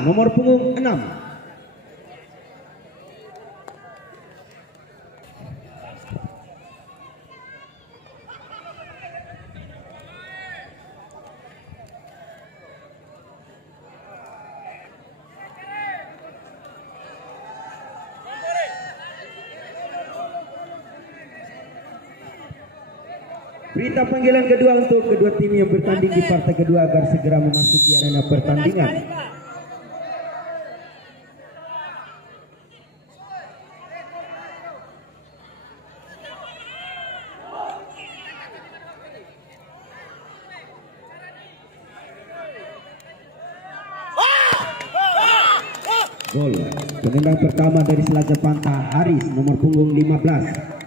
nomor punggung 6. Berita panggilan kedua untuk kedua tim yang bertanding di partai kedua agar segera memasuki arena pertandingan. Gol penendang pertama dari Selajah Panta, Haris nomor punggung 15.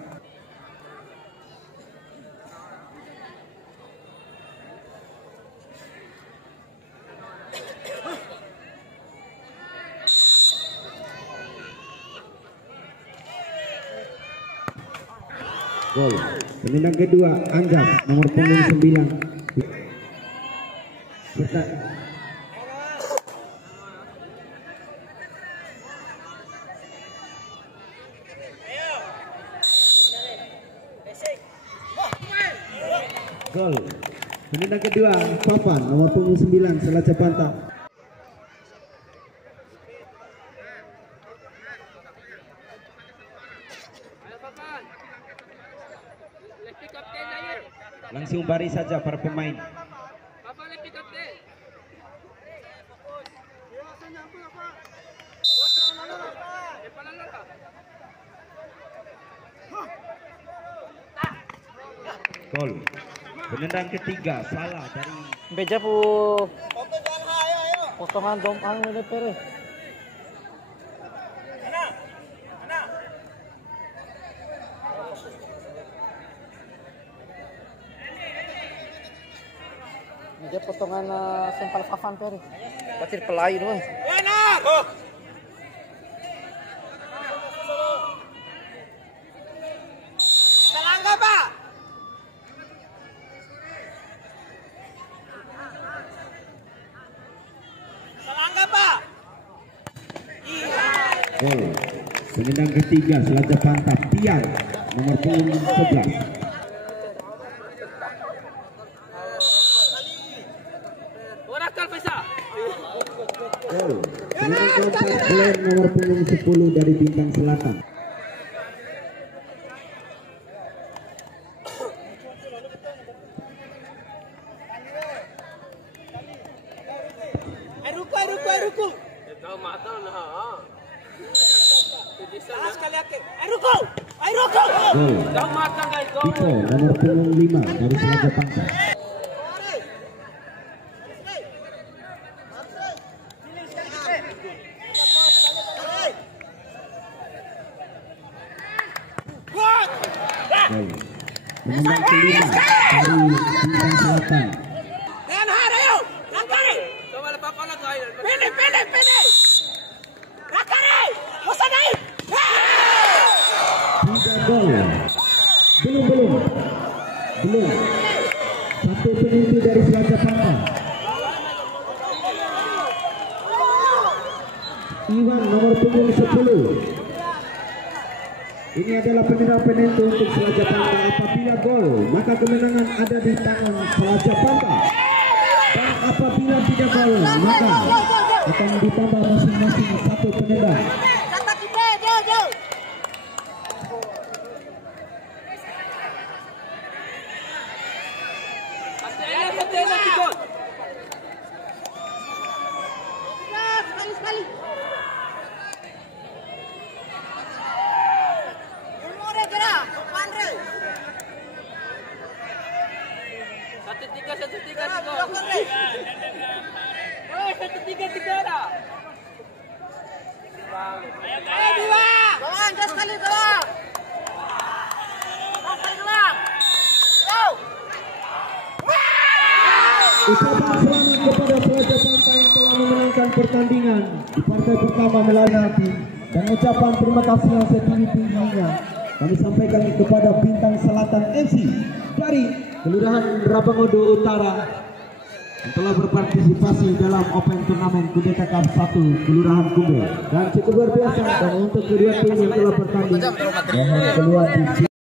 Gol penendang kedua, Anggas nomor punggung 9. Gol penendang kedua, Papan nomor punggung 9, Selajah Panta. Langsung baris saja para pemain. Gol penendang ketiga, salah dari Beja po potongan domang ini pere. Dia potongan sempal Papan pere. Pasti pelai doang. Salangga, Pak. Salangga, Pak. gol penendang ketiga, Selajah Panta, Tian nomor punggung 11. Gol penendang keempat, Glenn nomor punggung 10 dari Bintang Selatan. Tito nomor punggung 5 dari Selajah Panta. Penendang kelima dari Bintang Selatan. Belum. Satu penentu dari Selajah Panta. Iwan nomor punggung 10. Ini adalah penentu untuk Selajah Panta. Apabila gol, maka kemenangan ada di tangan Selajah Panta. Dan apabila tidak gol, maka akan ditambah masing-masing satu penendang. Ucapan selamat kepada Selajah Panta yang telah memenangkan pertandingan di partai pertama melawan hati, dan ucapan terima kasih yang setinggi-tingginya kami sampaikan kepada Bintang Selatan FC dari Kelurahan Rabangodo Utara yang telah berpartisipasi dalam Open Turnamen Kudeta Cup 1 Kelurahan Kube, dan cukup luar biasa. Dan untuk kedua tim yang telah bertanding, mohon keluar di